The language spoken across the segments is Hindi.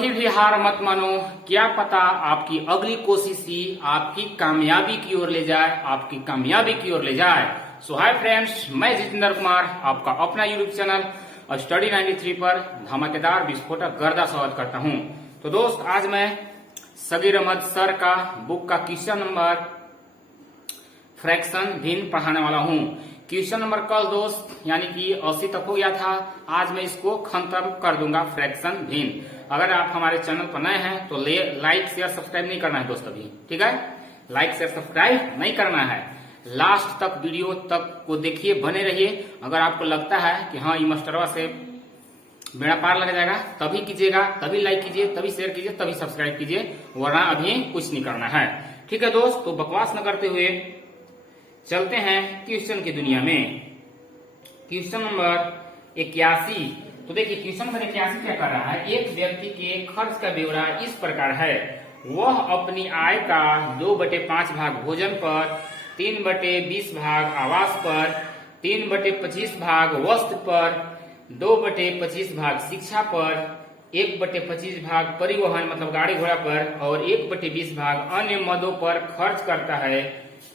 कभी भी हार मत मानो, क्या पता आपकी अगली कोशिश ही आपकी कामयाबी की ओर ले जाए, आपकी कामयाबी की ओर ले जाए। सो हाय फ्रेंड्स, मैं जितेंद्र कुमार आपका अपना यूट्यूब चैनल स्टडी 93 पर धमाकेदार विस्फोटक गर्दा स्वागत करता हूं। तो दोस्त, आज मैं सगीर अहमद सर का बुक का क्वेश्चन नंबर फ्रैक्शन भिन्न पढ़ाने वाला हूं। क्वेश्चन नंबर कल दोस्त यानी कि 80 तक हो गया था, आज मैं इसको खत्म कर दूंगा फ्रैक्शन भिन्न। अगर आप हमारे चैनल पर नए हैं तो लाइक शेयर सब्सक्राइब नहीं करना है दोस्त अभी, ठीक है? लाइक शेयर सब्सक्राइब नहीं करना है, लास्ट तक वीडियो तक को देखिए, बने रहिए। अगर आपको लगता है कि हाँ ये मास्टरवा से बेड़ा पार लग जाएगा तभी कीजिएगा, तभी लाइक कीजिए, तभी शेयर कीजिए, तभी सब्सक्राइब कीजिए, वरना अभी कुछ नहीं करना है, ठीक है दोस्त? तो बकवास न करते हुए चलते हैं क्वेश्चन की दुनिया में। Question number 81। तो देखिए क्वेश्चन नंबर 81 क्या कर रहा है, एक व्यक्ति के खर्च का ब्यौरा इस प्रकार है। वह अपनी आय का 2/5 भाग भोजन पर, 3/20 भाग आवास पर, 3/25 भाग वस्त्र पर, 2/25 भाग शिक्षा पर, 1/25 भाग परिवहन मतलब गाड़ी घोड़ा पर और 1/20 भाग अन्य मदों पर खर्च करता है।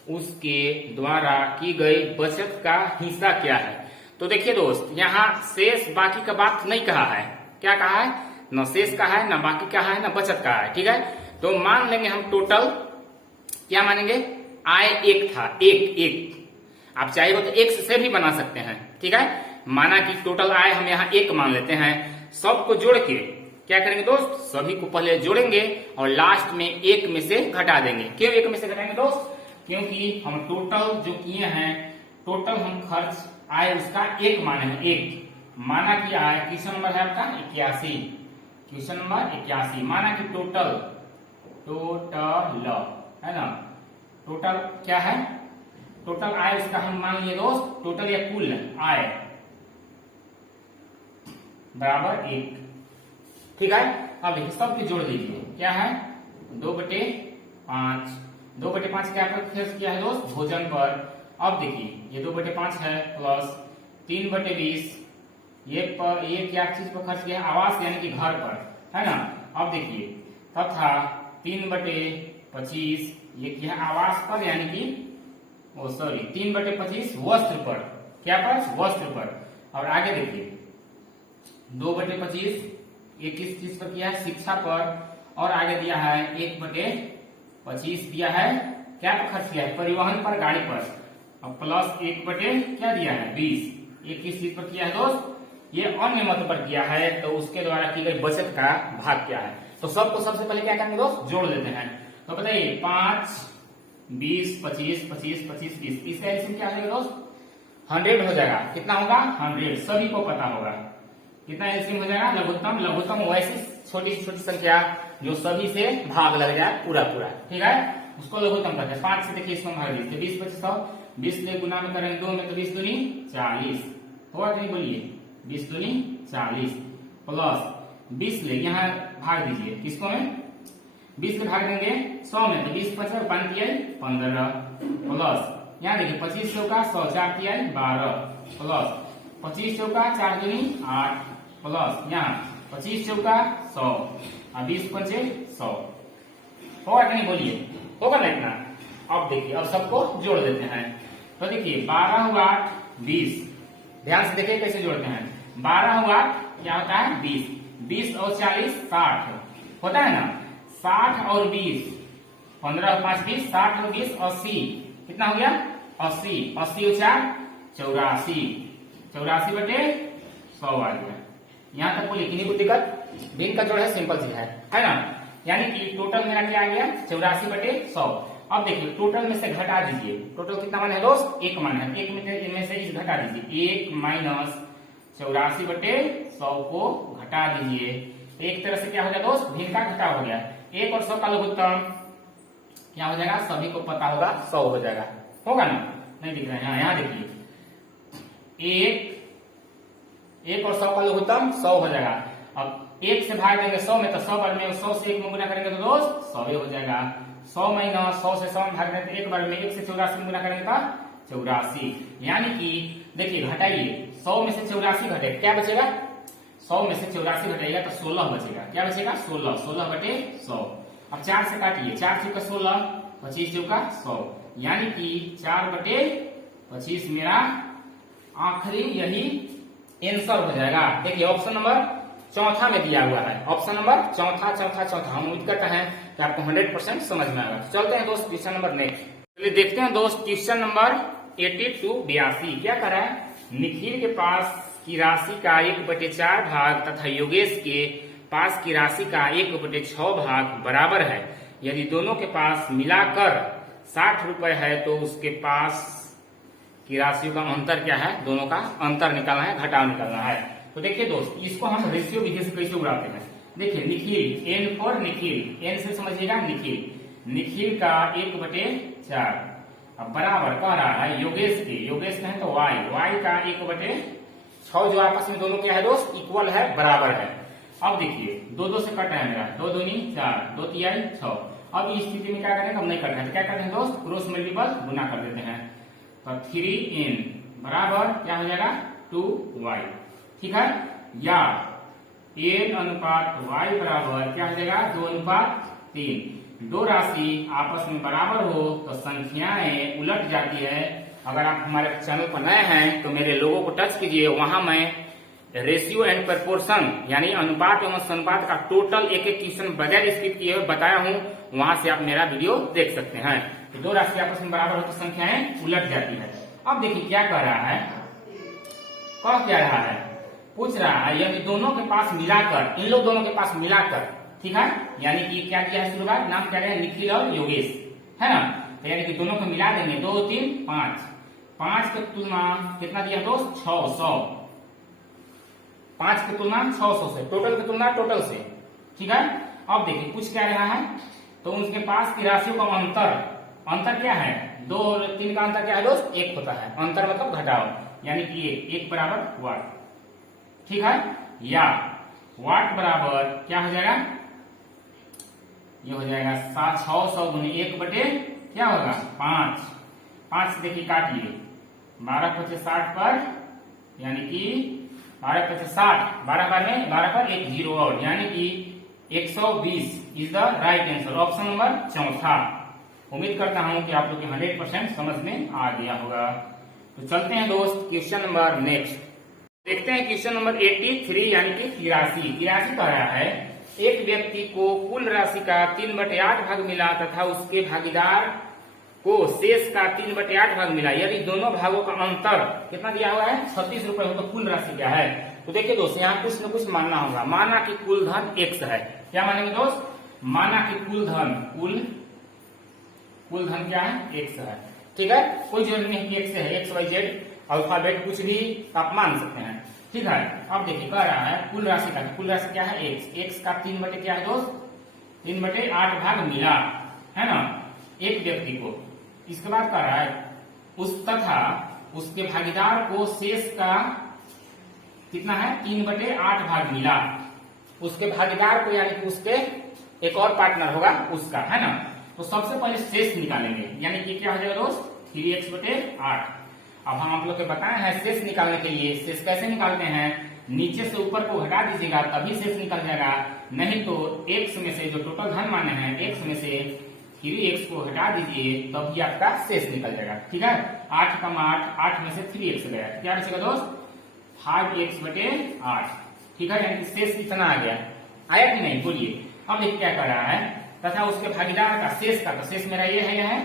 उसके द्वारा की गई बचत का हिस्सा क्या है? तो देखिए दोस्त, यहाँ शेष बाकी का बात नहीं कहा है। क्या कहा है? न शेष का है, न बाकी का है, न बचत का है, ठीक है? तो मान लेंगे हम टोटल क्या मानेंगे, आय एक था, एक आप चाहे तो एक से भी बना सकते हैं, ठीक है? माना कि टोटल आय हम यहाँ एक मान लेते हैं। सबको जोड़ के क्या करेंगे दोस्त, सभी को पहले जोड़ेंगे और लास्ट में एक में से घटा देंगे। क्यों एक में से घटाएंगे दोस्त? क्योंकि हम टोटल जो किए हैं, टोटल हम खर्च आय उसका एक माने हैं, एक माना कि आय। क्वेश्चन नंबर है आपका 81, क्वेश्चन नंबर 81 माना कि टोटल है ना, टोटल क्या है, टोटल आय उसका हम मान लिए दोस्त, टोटल या कुल आय बराबर 1, ठीक है? अब देखिए सबके जोड़ दीजिए, क्या है 2/5, 2/5 क्या पर खर्च किया है दोस्त, भोजन पर। अब देखिए ये 2/5 है प्लस 3/20 ये क्या चीज पर खर्च किया है, आवास यानी कि घर पर, है ना? अब देखिए तथा 3/25 ये क्या है, आवास पर यानी कि 3/25 वस्त्र पर, क्या पर, वस्त्र पर। और आगे देखिए 2/25 ये किस चीज पर किया है, शिक्षा पर। और आगे दिया है 1/25 दिया है क्या पर खर्च किया है, परिवहन पर, गाड़ी पर। और प्लस 1/20 क्या दिया है, 20 ये किस चीज पर किया है दोस्त, ये अन्य मत पर किया है। तो उसके द्वारा की गई बचत का भाग क्या है? तो सबको सबसे पहले क्या करेंगे दोस्त, जोड़ लेते हैं। तो बताइए 5, 20, 25, 25, 25, 30, इसका एलसीएम क्या होगा दोस्त, 100 हो जाएगा। कितना होगा, 100, सभी को पता होगा कितना एलसीएम हो जाएगा, लघुत्तम। लघुत्तम वैसी छोटी छोटी संख्या जो सभी से भाग लग जाए पूरा, ठीक है, उसको लघुत्तम करते हैं। 5 से देखिए इसमें भाग दीजिए, 20 25 100, 20 से गुना में करेंगे 2 में तो 20 दूनी 40 होगा कि नहीं, बोलिए 20 दूनी 40 प्लस 20 ले यहाँ भाग दीजिए, किसको में 20 से भाग देंगे 100 में तो 20 25 5 15 प्लस यहाँ देखिए 25 चौका 100, 4 12 प्लस 25 चौका 4 दूनी 8 प्लस यहाँ 25 चौका 100 और 20 पंचे 100 होगा कि नहीं, बोलिए होगा ना इतना? अब देखिए अब सबको जोड़ देते हैं। तो देखिए 12 हुआ 8 20, ध्यान से देखिए कैसे जोड़ते हैं। 12 हुआ क्या होता है 20, 20 और 40 60 होता है ना, 60 और 20 15 और 5 20, 60 और 20 80, कितना हो गया 80, 80 और 4 84, 84/100 आ गया। यहाँ तक बोलिए किन्हीं को दिक्कत, भिन्न का जोड़ है सिंपल सी है ना? यानी कि टोटल मेरा क्या आ गया 84/100। अब देखिए टोटल में से घटा दीजिए, टोटल कितना मान है दोस्त, एक मान है, एक में इनमें से इस घटा दीजिए, 1 माइनस 84/100 को घटा दीजिए। एक तरह से क्या हो गया दोस्त, भिन्न का घटा हो गया। 1 और 100 का लघुत्तम क्या हो जाएगा, सभी को पता होगा 100 हो जाएगा, होगा ना? नहीं दिख रहा है, यहाँ देखिए 1 और 100 का लघुत्तम 100 हो जाएगा। अब 1 से भाग देंगे 100 में तो 100 बार में, 100 से 1 में गुना करेंगे तो दोस्त 100 हो जाएगा। 100 माइनस 100 से 100 में भाग देंगे तो एक बार में, 1 से 84 में गुना करेंगे तो 84। यानी कि देखिए घटाइए 100 में से 84 घटे क्या बचेगा, 100 में से 84 घटाइएगा तो 16 बचेगा। क्या बचेगा? 16। 16 बटे 100। अब 4 से काटिए, 4 चौका 16, 25 चौका 100, यानी कि 4 बटे 25 मेरा आखिरी यही आंसर हो जाएगा। देखिए ऑप्शन नंबर चौथा में दिया हुआ है, ऑप्शन नंबर चौथा। हम उम्मीद करते हैं कि आपको 100% समझ में आएगा। चलते हैं दोस्त क्वेश्चन नंबर नेक्स्ट। चलिए देखते हैं दोस्त क्वेश्चन नंबर 82 क्या कर रहा है? निखिल के पास की राशि का 1/4 भाग तथा योगेश के पास की राशि का 1/6 भाग बराबर है। यदि दोनों के पास मिलाकर 60 रुपए है तो उसके पास की राशियों का अंतर क्या है? दोनों का अंतर निकालना है, घटाव निकालना है। तो देखिए दोस्त, इसको हम रेशियो विधि से कैसे उड़ाते हैं। देखिए Nikhil, N for Nikhil, N से समझिएगा निखिल का 1/4 अब बराबर कह रहा है योगेश के है तो y का 1/6 जो आपस में दोनों क्या है दोस्त? इक्वल है, बराबर है। अब देखिए 2 से कट रहा है मेरा, 2 दूनी 4, 2 तिहाई 6। अब इस स्थिति में क्या करेंगे? हम नहीं करना है तो क्या करते हैं दोस्त? क्रॉस मल्टीपल गुना कर देते हैं। तो 3n बराबर क्या हो जाएगा? 2y। ठीक है, या n अनुपात y बराबर क्या हो जाएगा? 2:3। दो राशि आपस में बराबर हो तो संख्याएं उलट जाती है। अगर आप हमारे चैनल पर नए हैं तो मेरे लोगों को टच कीजिए, वहां मैं रेशियो एंड प्रपोर्शन यानी अनुपात एवं संपात का टोटल एक क्वेश्चन बगैर स्किप किए हुए बताया हूं, वहां से आप मेरा वीडियो देख सकते हैं। तो दो राशि आपस में बराबर हो तो संख्याएं उलट जाती है। अब देखिए क्या कह रहा है, पूछ रहा है यदि दोनों के पास मिलाकर, इन लोग दोनों के पास मिलाकर, ठीक है, यानी कि क्या किया है शुरुआत, नाम क्या है? निखिल और योगेश, है ना। तो यानी कि दोनों को मिला देंगे, 2, 3, 5। 5 की तुलना कितना दिया दोस्त? 600। 5 की तुलना 600 से, टोटल की तुलना टोटल से, ठीक है। अब देखिए कुछ क्या रहा है, तो उनके पास की राशियों का अंतर क्या है? 2 और 3 का अंतर क्या है दोस्त? 1 होता है। अंतर मतलब घटाव, यानी कि 1 बराबर वाट, ठीक है। या वाट बराबर क्या हो जाएगा? ये हो जाएगा 600 गुने 1 बटे क्या होगा? 5। 5 से देखिए काटिए, 12 × 60 पर, यानी कि 12 × 60, 12 पर 1 0 और, यानी कि 120 is the right answer, option number चौथा। उम्मीद करता हूं कि आप लोग के 100% समझ में आ गया होगा। तो चलते हैं दोस्त क्वेश्चन नंबर नेक्स्ट। देखते हैं क्वेश्चन नंबर 83 यानी कि 83 कह रहा है एक व्यक्ति को कुल राशि का 3/8 भाग मिला तथा उसके भागीदार को शेष का 3/8 भाग मिला। यदि दोनों भागों का अंतर कितना दिया हुआ है? 36 रुपए हो तो कुल राशि क्या है? तो देखिए दोस्त, यहाँ कुछ न कुछ मानना होगा। माना कि कुल धन x है। क्या मानेंगे दोस्त? माना कि कुल धन क्या है? x है, ठीक है। कोई जरूरी नहीं कि x है, x y z अल्फाबेट कुछ भी आप मान सकते हैं, ठीक है। अब देखिए कह रहा है कुल राशि का, कुल राशि क्या है? x का 3 बटे क्या है दोस्त? 3/8 भाग मिला, है ना, एक व्यक्ति को। इसके बाद कह रहा है तथा उसके भागीदार को शेष का कितना है? 3/8 भाग मिला। उसके भागीदार को यानी कि उसके एक और पार्टनर होगा उसका, है ना। तो सबसे पहले शेष निकालेंगे, यानी कि क्या हो जाएगा दोस्त? 3x/8। अब हम आप लोग के बताए हैं शेष निकालने के लिए। शेष कैसे निकालते हैं? नीचे से ऊपर को घटा दीजिएगा तभी शेष निकल जाएगा, नहीं तो x में से जो टोटल धन माने हैं x में से 3x को हटा दीजिए तभी आपका शेष निकल जाएगा, ठीक है। 8 का 8 में से 3x गया, क्या बचेगा दोस्त? 5x/8, ठीक है। यानी कि शेष इतना आ गया, आया कि नहीं? बोलिए। अब देखिए क्या कर रहा है, तथा उसके भागीदार का शेष का, तो शेष मेरा ये है,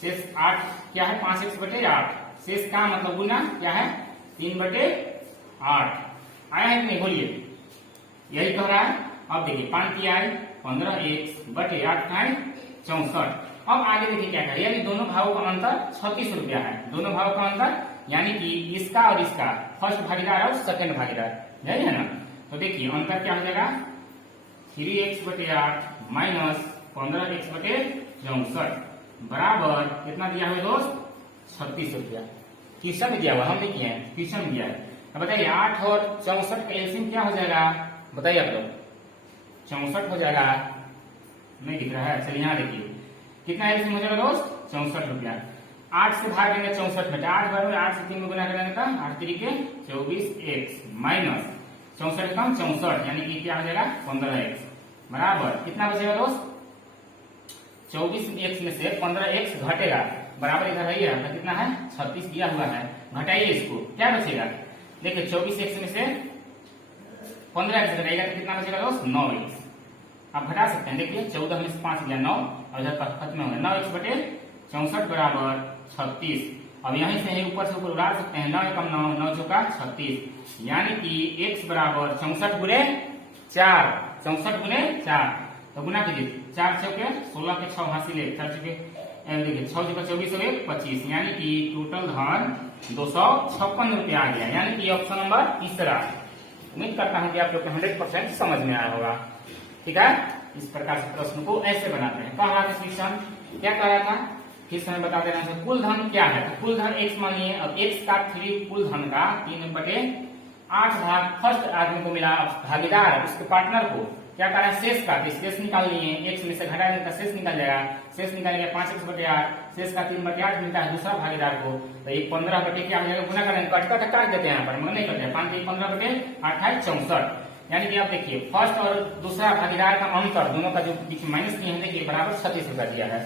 शेष 8 क्या है? 5x/8। शेष का मतलब गुना क्या है? 3/8 आया है कि नहीं? बोलिए। यही कह रहा है। अब देखिए 5 तिहाई 15x/8 64। अब आगे देखिए क्या करें, यानी दोनों भागों का अंतर 36 रुपया है। दोनों भागों का अंतर यानी कि इसका और इसका, फर्स्ट भागीदार और सेकंड भागीदार, यही है ना। तो देखिए अंतर क्या हो जाएगा? 3x/8 माइनस 15x/64 बराबर कितना दिया हुआ दोस्त? 36 रुपया। क्वेश्चन में दिया हुआ, हम नहीं किए हैं, क्वेश्चन में दिया है। अब बताइए 8 और 64 का एलसीएम क्या हो जाएगा? बताइए आप लोग। 64 हो जाएगा, नहीं दिख रहा है, चलिए यहाँ देखिए कितना एलसीएम हो जाएगा दोस्त? 64 रुपया। 8 से भाग देंगे 64 में, 8 बार 8 से 3 में गुना करेंगे तो 8 3 के 24x माइनस 64 कम 64 यानी कि क्या हो जाएगा 15x बराबर कितना बचेगा दोस्त 24x में से 15x घटेगा बराबर इधर है तो कितना है 36 दिया हुआ है घटाइए इसको क्या बचेगा देखिए 24x में से 15x घटाएगा तो कितना बचेगा दोस्त 9x आप घटा सकते हैं देखिए 14 में से 5 गया 9 और इधर खत्म हो गया 9x बटे 64 बराबर 36। अब यहीं से ऊपर से ऊपर उड़ा सकते हैं 9 कम 9 9 चौका 36 यानी कि x बराबर 64 गुणे 4 64 गुणे 4 तो गुना कीजिए 4 चौके 16 के 6 हासिल 4 चौके देखिए 6 चौका 24 हो 25 यानी कि टोटल धन 256 रुपया आ गया यानी कि ऑप्शन नंबर तीसरा। उम्मीद करता हूँ कि आप लोग को 100% समझ में आया होगा। ठीक है इस प्रकार से प्रश्न को ऐसे बनाते हैं। कह रहा था क्वेश्चन क्या कह रहा था फिर समय बता दे रहे हैं कुल धन क्या है तो कुल धन x मानिए अब x का 3 कुल धन का 3/8 भाग फर्स्ट आदमी को मिला भागीदार उसके पार्टनर को क्या करा शेष का शेष निकाल लिए x में से घटाएंगे तो शेष निकल जाएगा शेष निकालेंगे 5x/8 शेष का 3/8 मिलता है दूसरा भागीदार को तो ये 15 बटे क्या हो जाएगा गुना करेंगे कट काट देते हैं यहाँ पर मगर नहीं करते 5 15/8 64 यानी कि आप देखिए फर्स्ट और दूसरा भागीदार का अंतर दोनों का जो माइनस किए हैं देखिए बराबर 36 रुपया दिया है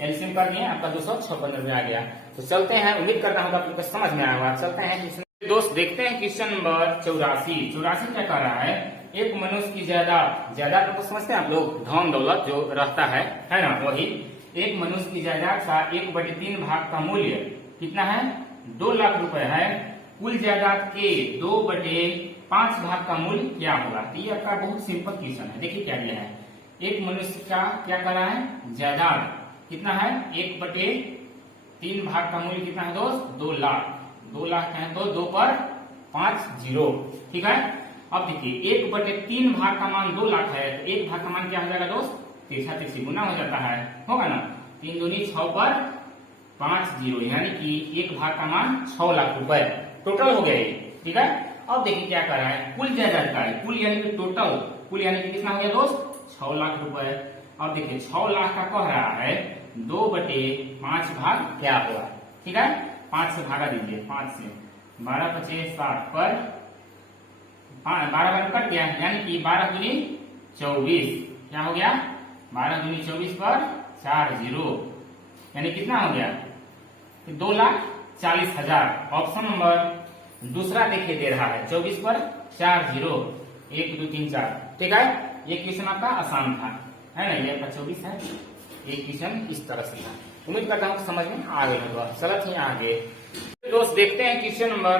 एलसीएम कर दिए आपका 256 रुपया आ गया। तो चलते हैं उम्मीद करता हूँ आप लोग को समझ में आया होगा। चलते हैं दोस्त देखते हैं क्वेश्चन नंबर 84 क्या कह रहा है एक मनुष्य की जायदाद को समझते हैं आप लोग धन दौलत जो रहता है ना वही एक मनुष्य की जायदाद का 1/3 भाग का मूल्य कितना है 2 लाख रुपए है कुल जायदाद के 2/5 भाग का मूल्य क्या होगा। तो ये आपका बहुत सिंपल क्वेश्चन है। देखिए क्या दिया है एक मनुष्य का क्या कर रहा है जायदाद कितना है 1/3 भाग का मूल्य कितना है दोस्त 2 लाख 2 लाख है तो 2 पर 5 0 ठीक है। अब देखिए 1/3 भाग का मान 2 लाख है तो 1 भाग का मान क्या हो जाएगा दोस्त तिरछा तिरछी गुना हो जाता है होगा ना 3 दूनी 6 पर 5 0 यानी कि 1 भाग का मान 6 लाख रुपए टोटल हो गया ठीक है। अब देखिए क्या कर रहा है कुल जायदाद का कुल यानी कि टोटल कुल यानी कि कितना हो गया दोस्त 6 लाख रुपए। अब देखिए 6 लाख का कह रहा है 2/5 भाग क्या होगा ठीक है 5 से भागा दीजिए 5 से 12 25 60 पर 12 बार कट गया यानी कि 12 दूनी 24 क्या हो गया 12 दूनी 24 पर 4 0 यानी कितना हो गया 2,40,000। ऑप्शन नंबर दूसरा देखिए दे रहा है 24 पर 4 0 1 2 3 4 ठीक है। ये क्वेश्चन आपका आसान था है ना ये आपका 24 है ये क्वेश्चन इस तरह से था। उम्मीद करता हूँ समझ में आ गया होगा। चलते हैं आगे दोस्त देखते हैं क्वेश्चन नंबर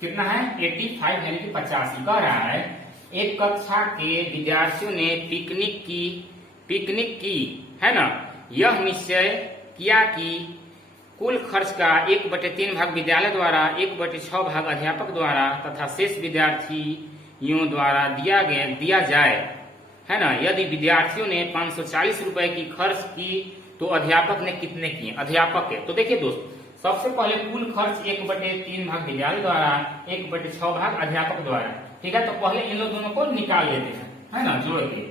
कितना है 85 यानी कि 85 कह रहा है एक कक्षा के विद्यार्थियों ने पिकनिक की है ना यह निश्चय किया कि कुल खर्च का 1/3 भाग विद्यालय द्वारा 1/6 भाग अध्यापक द्वारा तथा शेष विद्यार्थियों द्वारा दिया जाए है ना। यदि विद्यार्थियों ने 540 रुपए की खर्च की तो अध्यापक ने कितने किए अध्यापक के। तो देखिए दोस्त सबसे पहले कुल खर्च 1/3 भाग विद्यालय द्वारा 1/6 भाग अध्यापक द्वारा ठीक है। तो पहले इन लोग दोनों को निकाल लेते हैं है ना जोड़ के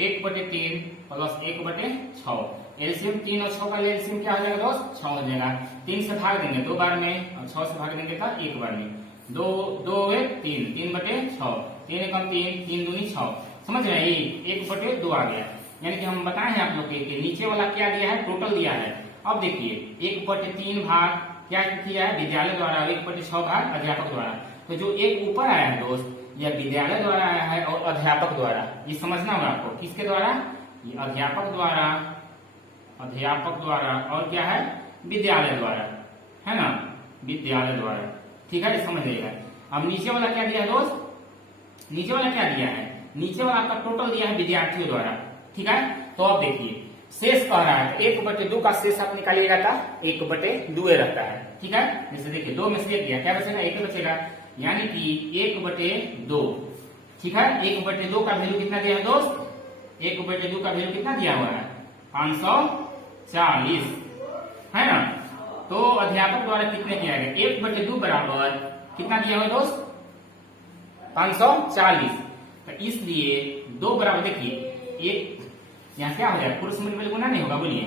1/3 प्लस 1/6 एलसीएम 3 और 6 का एलसीएम क्या हो जाएगा दोस्त 6 हो जाएगा 3 से भाग देंगे 2 बार में और 6 से भाग देंगे तो 1 बार में 2 2 3 3/6 3 कम 3 3 दूनी 6 समझ रहे हैं 1/2 आ गया यानी कि हम बताए हैं आप लोग के नीचे वाला क्या दिया है टोटल दिया है। अब देखिए 1/3 भाग क्या किया है विद्यालय द्वारा 1/6 भाग अध्यापक द्वारा। तो जो एक ऊपर आया है दोस्त यह विद्यालय द्वारा आया है और अध्यापक द्वारा ये समझना होगा आपको किसके द्वारा ये अध्यापक द्वारा और क्या है विद्यालय द्वारा है ना विद्यालय द्वारा ठीक है समझ लीजिएगा। अब नीचे वाला क्या दिया है दोस्त नीचे वाला क्या दिया है नीचे वाला आपका टोटल दिया है विद्यार्थियों द्वारा ठीक है। तो अब देखिए शेष कह रहा है 1/2 का शेष आप निकालिएगा था 1/2 रहता है ठीक है। जैसे देखिए 2 में से 1 गया क्या बचेगा 1 बचेगा यानी कि 1/2 ठीक है। 1/2 का वैल्यू कितना दिया है दोस्त 1/2 का वैल्यू कितना दिया हुआ है 540 है ना। तो अध्यापक द्वारा कितने किया गया 1/2 बराबर कितना दिया हुआ दोस्त 540। तो इसलिए 2 बराबर देखिए 1 यहाँ क्या हो जाएगा पुरुष मल्टीपल गुना नहीं होगा बोलिए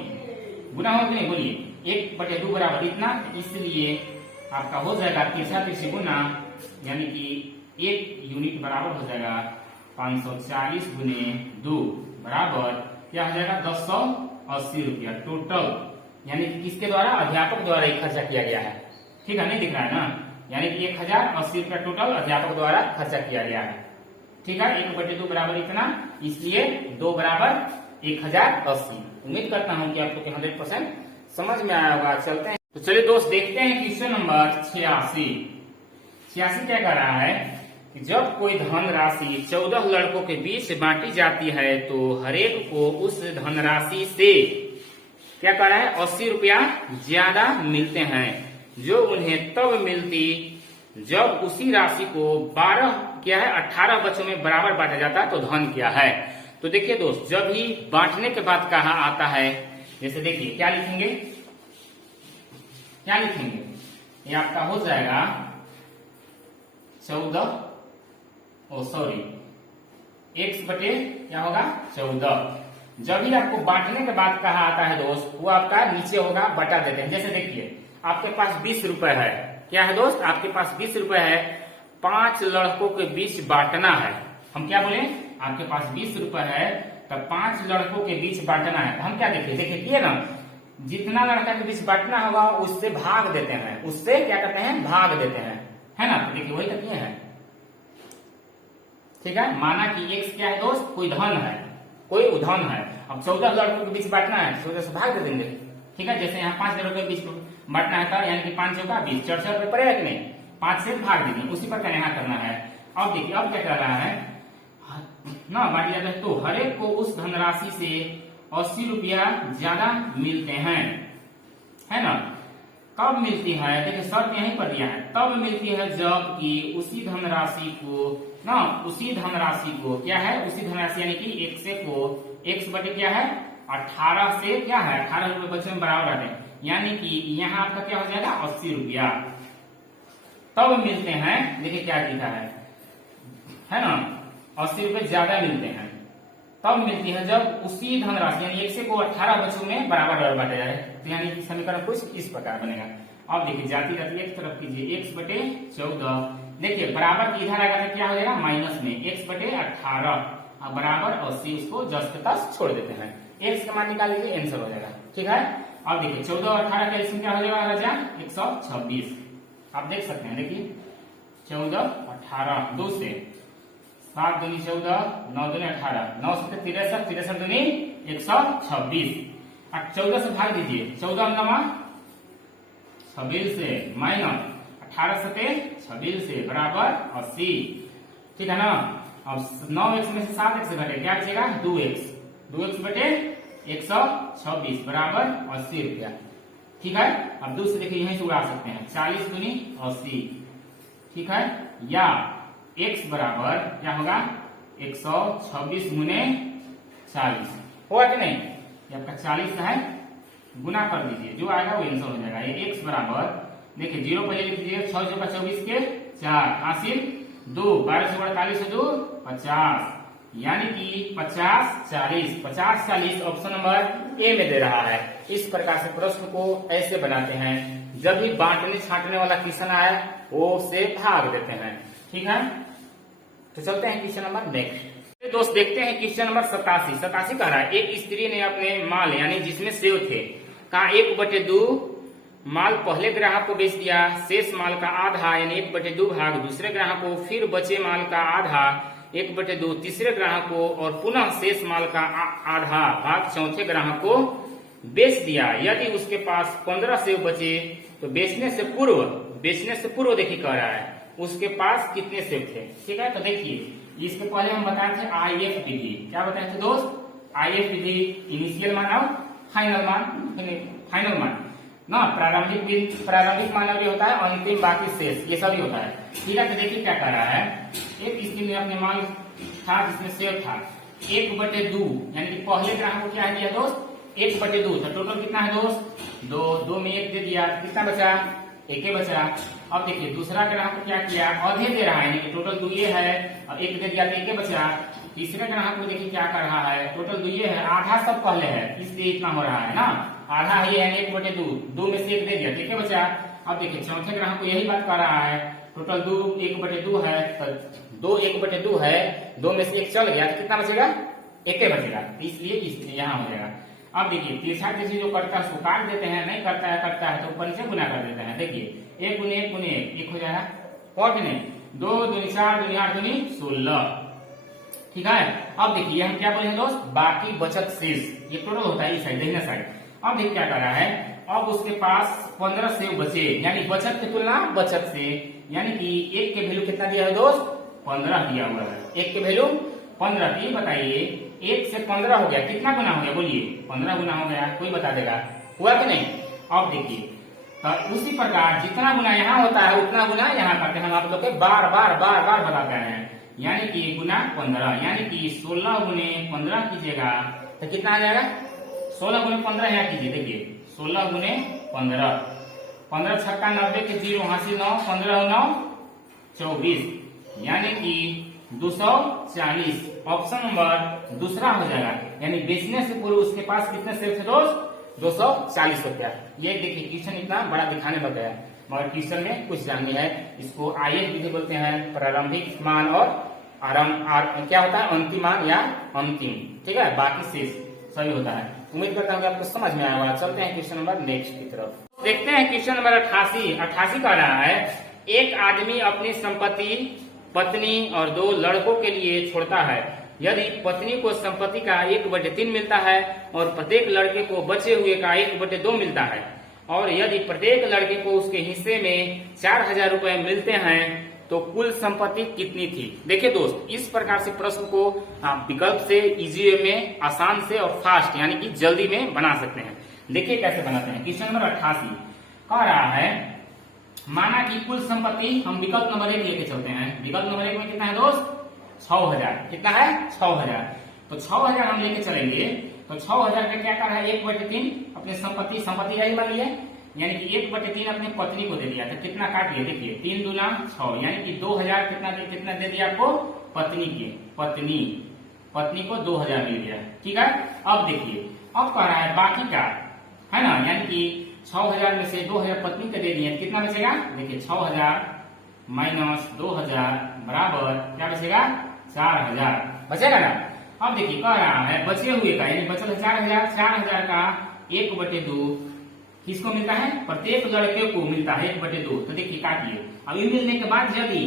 गुना होगा कि नहीं बोलिए 1/2 बराबर इतना इसलिए आपका हो जाएगा तिरछा तिरछी गुना यानी कि एक यूनिट बराबर हो जाएगा 540 गुने 2 बराबर क्या हो जाएगा 1080 रुपया टोटल, यानी कि किसके द्वारा, अध्यापक द्वारा ही खर्चा किया गया है। ठीक है, नहीं दिख रहा है ना, यानी कि 1080 रुपया टोटल अध्यापक द्वारा खर्चा किया गया है। ठीक है, 1/2 बराबर इतना, इसलिए 2 बराबर 1080। उम्मीद करता हूं कि आप लोग 100% समझ में आया होगा। चलते हैं, तो चलिए दोस्त देखते हैं क्वेश्चन नंबर 86। 86 क्या कर रहा है कि जब कोई धनराशि 14 लड़कों के बीच बांटी जाती है तो हरेक को उस धनराशि से क्या कर रहा है 80 रुपया ज्यादा मिलते हैं, जो उन्हें तब मिलती जब उसी राशि को 18 बच्चों में बराबर बांटा जाता है। तो धन क्या है, तो देखिए दोस्त, जब ही बांटने के बाद कहा आता है, जैसे देखिए क्या लिखेंगे, ये आपका हो जाएगा 14 x बटे क्या होगा 14। जब ही आपको बांटने के बाद कहा आता है दोस्त, वो आपका नीचे होगा बटा देते हैं। जैसे देखिए आपके पास 20 रुपए है, क्या है दोस्त, आपके पास 20 रुपए है, 5 लड़कों के बीच बांटना है। हम क्या बोले, आपके पास 20 रुपए है तब 5 लड़कों के बीच बांटना है। तो हम क्या देखिए ना, जितना लड़का के बीच बांटना होगा उससे भाग देते हैं, उससे क्या करते हैं भाग देते हैं, है ना। देखिए वही तक ये है। ठीक है, माना कि x क्या है दोस्त, कोई धन है, कोई उधन है। अब 14 लड़कों के बीच बांटना है, 14 से भाग दे देंगे। ठीक है, जैसे यहाँ 5 लड़कों के बीच बांटना है, यानी कि 5 चौका 20, 4 रुपये पड़ेगा कि नहीं, 5 से भाग देंगे, उसी प्रकार यहाँ करना है। अब देखिए अब क्या कर रहा है ना, बांटी जाता है तो हरेक को उस धनराशि से 80 रुपया ज्यादा मिलते हैं, है ना। कब मिलती है, देखिए शर्त यहीं पर दिया है, तब मिलती है जब कि उसी धनराशि को क्या है, उसी धनराशि यानी कि x बटे क्या है 18 से क्या है 18 रुपये बच्चों में बराबर आते हैं, यानी कि यहाँ आपका क्या हो जाएगा 80 रुपया तब मिलते हैं। देखिए क्या लिखा है ना, 80 रुपये ज्यादा मिलते हैं तब मिलती है जब उसी धनराशि यानी x को 18 बच्चों में बराबर बांटा जाए। तो यानी कि समीकरण कुछ इस प्रकार बनेगा। अब देखिए जाती जाती एक तरफ कीजिए, x बटे 14, देखिए बराबर इधर आएगा तो क्या हो जाएगा माइनस में x बटे 18 बराबर 80, उसको जस के तस छोड़ देते हैं, x का मान निकाल लीजिए, आंसर हो जाएगा। ठीक है, अब देखिए 14 और 18 का एलसीएम क्या हो जाएगा राजा 126। आप देख सकते हैं, देखिए 14 18 2 से 7 दूनी 14 9 दूनी 18 9 से 63 63 दूनी 126। 14 से भाग दीजिए, 14 नमा 26 से माइनस 18 से 26 से बराबर 80। ठीक है ना। अब 9x में से 7x से घटे क्या बचेगा 2x बटे 126 बराबर 80 रुपया। ठीक है, अब दूसरे देखिए यहीं से उड़ा सकते हैं, 40 दूनी 80। ठीक है, या x बराबर क्या होगा 126 गुने 40 होगा कि नहीं, ये आपका 40 है, गुना कर दीजिए, जो आएगा वो आंसर हो जाएगा। ये x बराबर देखिए 0 पहले लिख दीजिए, 6 × 24 के 4 हासिल 2 12 से 48 से 2 50, यानी कि 50 40 ऑप्शन नंबर ए में दे रहा है। इस प्रकार से प्रश्न को ऐसे बनाते हैं, जब भी बांटने छांटने वाला क्वेश्चन आए वो से भाग देते हैं। ठीक है, तो चलते हैं क्वेश्चन नंबर नेक्स्ट। दोस्त देखते हैं क्वेश्चन नंबर 87 कह रहा है, एक स्त्री ने अपने माल यानी जिसमें सेव थे का 1/2 माल पहले ग्राहक को बेच दिया, शेष माल का आधा यानी 1/2 भाग दूसरे ग्राहक को, फिर बचे माल का आधा 1/2 तीसरे ग्राहक को, और पुनः शेष माल का आधा भाग चौथे ग्राहक को बेच दिया। यदि उसके पास 15 सेव बचे तो बेचने से पूर्व देखिए कह रहा है उसके पास कितने सेव थे। ठीक है, तो देखिए इसके पहले हम बताए थे IF विधि। क्या बताए थे दोस्त, IF विधि, इनिशियल मान और फाइनल मान ना, प्रारंभिक मान भी होता है, अंतिम बाकी शेष ये सभी होता है। ठीक है, तो देखिए क्या कर रहा है, एक स्त्री ने अपने माल था जिसमें सेव था 1/2 यानी कि पहले ग्राहक को क्या दिया दोस्त 1/2, तो टोटल कितना है दोस्त 2 में 1 दे दिया, कितना बचा 1 बचा। अब देखिए दूसरा ग्राहक को क्या किया आधे दे रहा है, यानी कि टोटल 2 ये है और 1 दे दिया तो 1 बचा। तीसरे ग्राहक को देखिए क्या कर रहा है, टोटल 2 ये है, आधा सब पहले है इसलिए इतना हो रहा है ना, आधा ये है 1/2 में से 1 दे दिया तो 1 बचा। अब देखिए चौथे ग्राहक को यही बात कर रहा है टोटल 2 1/2 है, तो 2 1/2 है, 2 में से 1 चल गया तो कितना बचेगा, 1 ही बचेगा, इसलिए यहाँ हो जाएगा। अब देखिए तिरछा तिरछी जो करता है उसको काट देते हैं, नहीं करता है तो ऊपर से गुना कर देते हैं। देखिए 1 गुने 1 गुने 1 हो जाएगा, और भी नहीं, 2 दूनी 4 दूनी 8 दूनी 16, ठीक है। अब देखिए हम क्या बोले हैं दोस्त, बाकी बचत शेष, ये टोटल होता है इस साइड दाहिना साइड। अब देखिए क्या कर रहा है, अब उसके पास 15 सेव बचे, यानी बचत की तुलना बचत से, यानी कि 1 के वैल्यू कितना दिया है दोस्त, 15 दिया हुआ है, 1 के वैल्यू 15 की। बताइए 1 से 15 हो गया, कितना गुना हो गया बोलिए, 15 गुना हो गया, कोई बता देगा, हुआ कि नहीं। अब देखिए तो उसी प्रकार जितना गुना यहाँ होता है उतना गुना यहाँ करते हैं, हम आप लोग के बार बार बताते हैं, यानी कि गुना 15, यानी कि 16 गुने 15 कीजिएगा तो कितना आ जाएगा, 16 गुने 15 यहाँ कीजिए, देखिए 16 गुने 15, 15 छक्का 90 के 0 हासिल 9, 15 9 24, यानी कि 240। ऑप्शन नंबर दूसरा हो जाएगा, यानी बेचने से पूर्व उसके पास कितने शेयर थे दोस्त, 240 रुपया। ये देखिए क्वेश्चन इतना बड़ा दिखाने लग गया है, मगर क्वेश्चन में कुछ जाननी है, इसको आयत विधि बोलते हैं, प्रारंभिक मान और क्या होता है, अंतिम मान या अंतिम, ठीक है, बाकी शेष सही होता है। उम्मीद करता हूँ कि आपको समझ में आया होगा। चलते हैं क्वेश्चन नंबर नेक्स्ट की तरफ, देखते हैं क्वेश्चन नंबर 88 कह रहा है, एक आदमी अपनी संपत्ति पत्नी और 2 लड़कों के लिए छोड़ता है। यदि पत्नी को संपत्ति का 1/3 मिलता है और प्रत्येक लड़के को बचे हुए का 1/2 मिलता है, और यदि प्रत्येक लड़के को उसके हिस्से में 4000 रुपए मिलते हैं तो कुल संपत्ति कितनी थी। देखिए दोस्त, इस प्रकार से प्रश्न को आप विकल्प से, इजी वे में, आसान से और फास्ट यानी कि जल्दी में बना सकते हैं। देखिए कैसे बनाते हैं। क्वेश्चन नंबर 88 कह रहा है, माना कि कुल संपत्ति, हम विकल्प नंबर 1 लेके चलते हैं। विकल्प नंबर 1 में कितना है दोस्त, 6000, कितना है 6000, तो 6000 हम लेके चलेंगे, तो 6000 का क्या कर रहा है, 1/3 अपनी संपत्ति यही मान लिया, यानी कि 1/3 अपनी पत्नी को दे दिया, तो कितना काट लिया, देखिए 3 दूना 6, यानी कि 2000 कितना दे दिया आपको, पत्नी को 2000 मिल गया, ठीक है। अब देखिए अब कह रहा है बाकी का, है ना, यानी कि 6000 में से 2000 पत्नी को दे दिए, कितना बचेगा, देखिए 6000 माइनस 2000 बराबर क्या बचेगा, 4000 बचेगा ना। अब देखिए कह रहा है बचे हुए का, यानी बचल 4000 का 1/2 किसको मिलता है, प्रत्येक लड़के को मिलता है 1/2, तो देखिए काटिए। अब ये मिलने के बाद यदि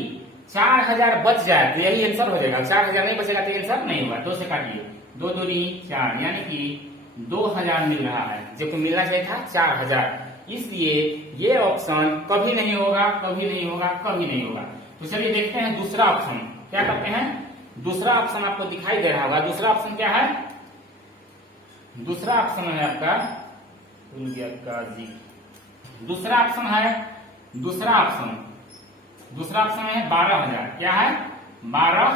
4000 बच जाए तो यही आंसर हो जाएगा, 4000 नहीं बचेगा तो आंसर नहीं होगा, 2 से काटिए, 2 दूनी 4, यानी कि 2000 मिल रहा है, जबकि मिलना चाहिए था 4000, इसलिए ये ऑप्शन कभी नहीं होगा। तो चलिए देखते हैं दूसरा ऑप्शन क्या करते हैं। दूसरा ऑप्शन आपको दिखाई दे रहा होगा, दूसरा ऑप्शन क्या है, दूसरा ऑप्शन है आपका दूसरा ऑप्शन है 12000, क्या है 12,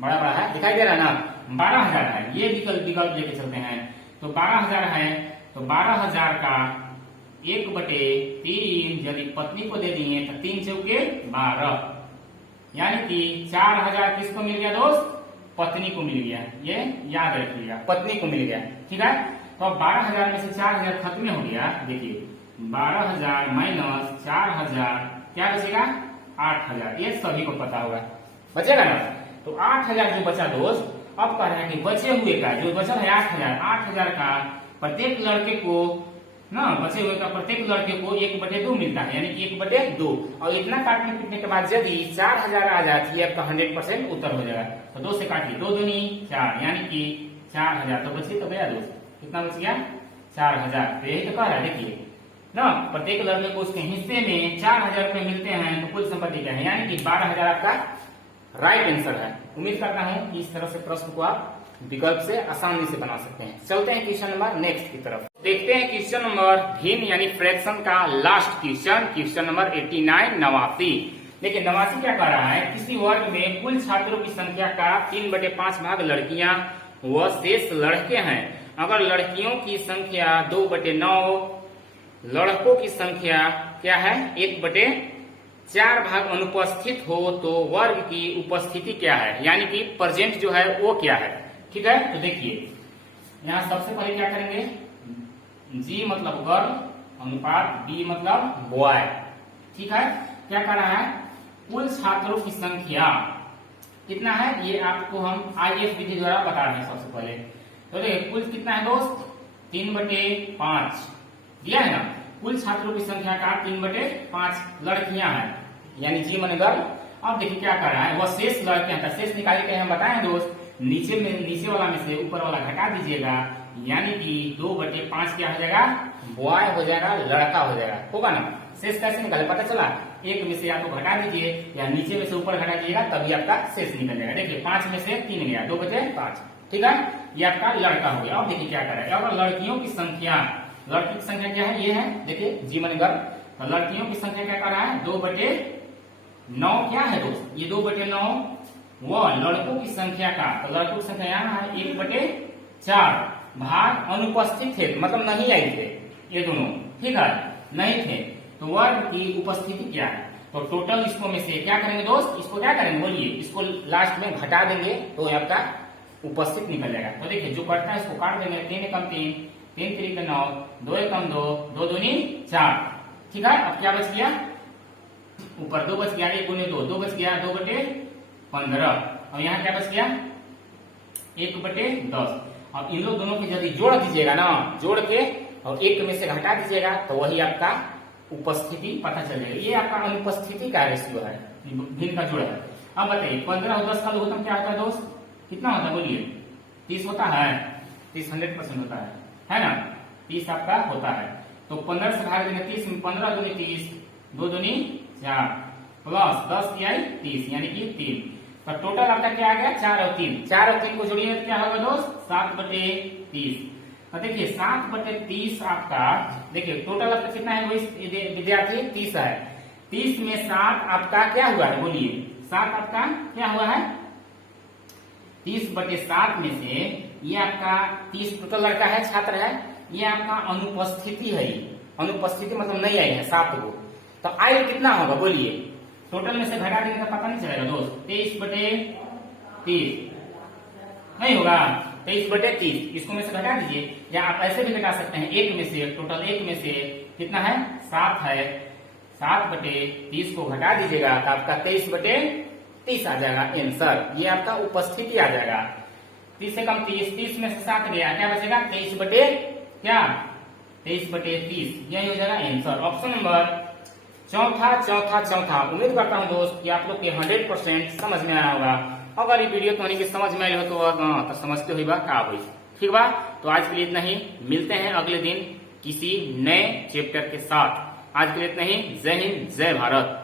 बड़ा है, दिखाई दे रहा है ना, 12000 है, ये विकल्प लेके चलते हैं, तो 12000 है, तो 12000 का 1/3 यदि पत्नी को दे दिए तो 3 चौके 12, यानी कि 4000 किसको मिल गया दोस्त, पत्नी को मिल गया, ये याद रखिएगा, पत्नी को मिल गया, ठीक है। तो 12000 में से 4000 खत्म हो गया, देखिए 12000 माइनस 4000 क्या बचेगा, 8000, ये सभी को पता होगा, बचेगा ना। तो 8000 जो बचा दोस्त, अब कह रहे हैं कि बचे हुए का जो बचा है 8000 का प्रत्येक लड़के को ना, बचे हुए का प्रत्येक लड़के को 1/2 मिलता है, यानी कि 1/2, और इतना काटने पीटने के बाद यदि 4000 आ जाती है, आपका 100% उत्तर हो जाएगा, तो 2 से काटिए, 2 दूनी 4, यानी कि 4000, तो बचे तो गया दोस्त, कितना बच गया 4000, तो यही तो कह रहा है, देखिए ना, प्रत्येक लड़के को उसके हिस्से में 4000 रुपए मिलते हैं, तो कुल संपत्ति क्या है, यानी कि 12000 आपका राइट आंसर है। उम्मीद करता हूं कि इस तरह से प्रश्न को आप विकल्प से आसानी से बना सकते हैं। चलते हैं क्वेश्चन नंबर नेक्स्ट की तरफ, देखते हैं क्वेश्चन नंबर भिन्न यानी फ्रैक्शन का लास्ट क्वेश्चन नंबर 89 89। देखिए 89 क्या कह रहा है, किसी वर्ग में कुल छात्रों की संख्या का 3/5 भाग लड़कियां व शेष लड़के हैं। अगर लड़कियों की संख्या 2/9, लड़कों की संख्या क्या है 1/4 भाग अनुपस्थित हो तो वर्ग की उपस्थिति क्या है, यानी कि प्रेजेंट जो है वो क्या है, ठीक है। तो देखिए यहाँ सबसे पहले क्या करेंगे, G मतलब गर्ल अनुपात B मतलब बॉय, ठीक है। क्या कर रहा है, कुल छात्रों की संख्या कितना है, ये आपको हम IF विधि द्वारा बता रहे हैं सबसे पहले। तो देखिए कुल कितना है दोस्त, 3/5 दिया है ना। कुल छात्रों की संख्या का 3/5 लड़कियां हैं, यानी जी मन गर्ल। अब देखिए क्या कर रहा है, वह शेष लड़कियां का शेष निकाल के हम बताएं दोस्त, नीचे वाला में से ऊपर वाला घटा दीजिएगा, यानी कि 2/5 क्या हो जाएगा, बॉय हो जाएगा, लड़का हो जाएगा, होगा ना। शेष कैसे निकाले पता चला, एक में से या तो घटा दीजिए या नीचे में से ऊपर घटा दीजिएगा, तभी आपका शेष निकल जाएगा। देखिए 5 में से 3 गया, 2/5, ठीक है, ये आपका लड़का हो गया। अब देखिए क्या कर रहा है, और लड़कियों की संख्या, लड़की की संख्या क्या है, ये है, देखिए जी मन गर्ल। तो लड़कियों की संख्या क्या कर रहा है, 2/9 क्या है दोस्त, ये 2/9 वह लड़कों की संख्या का, तो लड़कों की संख्या यहाँ है 1/4 भाग अनुपस्थित थे, मतलब नहीं आए थे ये दोनों, ठीक है, नहीं थे, तो वर्ग की उपस्थिति क्या है। तो टोटल इसको में से क्या करेंगे दोस्त, इसको क्या करेंगे बोलिए, इसको लास्ट में घटा देंगे तो आपका उपस्थित निकल जाएगा। तो देखिए जो कटता है इसको काट देंगे, 3 एकम 3, 3 3 9, 2 एकम 2, 2 दूनी 4, ठीक है। अब क्या बच गया, ऊपर 2 बच गया, 1 गुने 2, 2 बच गया, 2/15। और यहाँ क्या बच गया, 1/10। अब इन लोग दोनों की यदि जोड़ दीजिएगा ना, जोड़ के और 1 में से घटा दीजिएगा तो वही आपका उपस्थिति पता चल जाएगा। ये आपका अनुपस्थिति का रेशियो है, भिन्न का जोड़ है। अब बताइए 15 और 10 का लघुत्तम क्या होता है दोस्त, कितना होता है बोलिए, 30 होता है, 30 100% होता है ना, 30 आपका होता है। तो 15 से भाग देंगे 30 में, 15 दूनी 30, 2 दूनी 4 प्लस 10 की आई 30, यानी कि 3। तो टोटल आपका क्या आ गया, 4 और 3, 4 और 3 को जोड़िए तो क्या होगा दोस्त, 7/30। तो देखिए 7/30 आपका, देखिए टोटल आपका कितना है विद्यार्थी, 30 है। 30 में 7 आपका क्या हुआ है बोलिए, 7 आपका क्या हुआ है, 30/7 में से ये आपका 30 टोटल लड़का है, छात्र है, ये आपका अनुपस्थिति है, अनुपस्थिति मतलब नहीं आई है 7 को। तो आई कितना होगा बोलिए, टोटल में से घटा देने का पता नहीं चलेगा दोस्त, 23/30 नहीं होगा, 23/30 इसको में से घटा दीजिए, या आप ऐसे भी घटा सकते हैं, 1 में से, टोटल 1 में से कितना है 7 है, 7/30 को घटा दीजिएगा तो आपका 23/30 आ जाएगा आंसर, ये आपका उपस्थिति आ जाएगा। 30 से कम 30, 30 में से 7 गया, क्या बचेगा 23/30, यही हो जाएगा आंसर। ऑप्शन नंबर चौथा। उम्मीद करता हूँ दोस्त कि आप लोग के 100% समझ में आया होगा। अगर ये वीडियो तुम्हारी की समझ में आई हो तो समझते हुई बा का हुई, ठीक बा। तो आज के लिए इतना ही, मिलते हैं अगले दिन किसी नए चैप्टर के साथ। आज के लिए इतना ही, जय हिंद जय भारत।